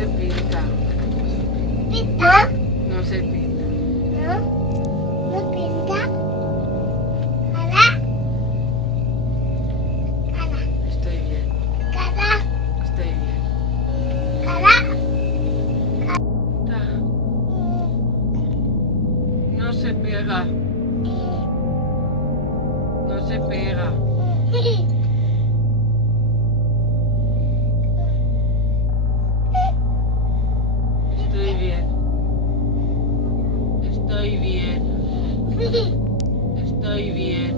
se pinta. ¿Pinta? No se pinta. ¿No? ¿No pinta? ¿Cara? ¿Cara? Estoy bien. ¿Cara? Estoy bien. ¿Cara? Ta. No se pega. No se pega. Estoy bien. Estoy bien. Estoy bien.